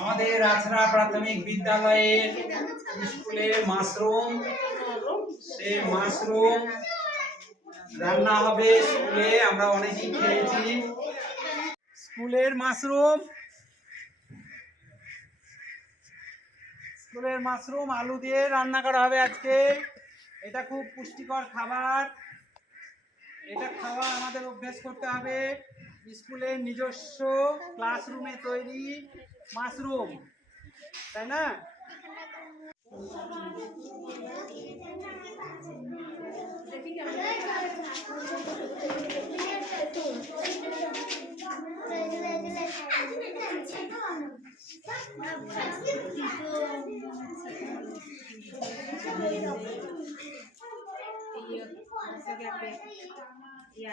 আমাদের আছড়া প্রাথমিক বিদ্যালয়ের স্কুলে মাশরুম, সেই মাশরুম রান্না হবে স্কুলে। আমরা অনেকেই খেয়েছি স্কুলের মাশরুম আলু দিয়ে রান্না করা হবে আজকে। এটা খুব পুষ্টিকর খাবার, এটা খাওয়া আমাদের অভ্যাস করতে হবে। স্কুলের নিজস্ব ক্লাসরুমে তৈরি মাশরুম, তাই না? Iya,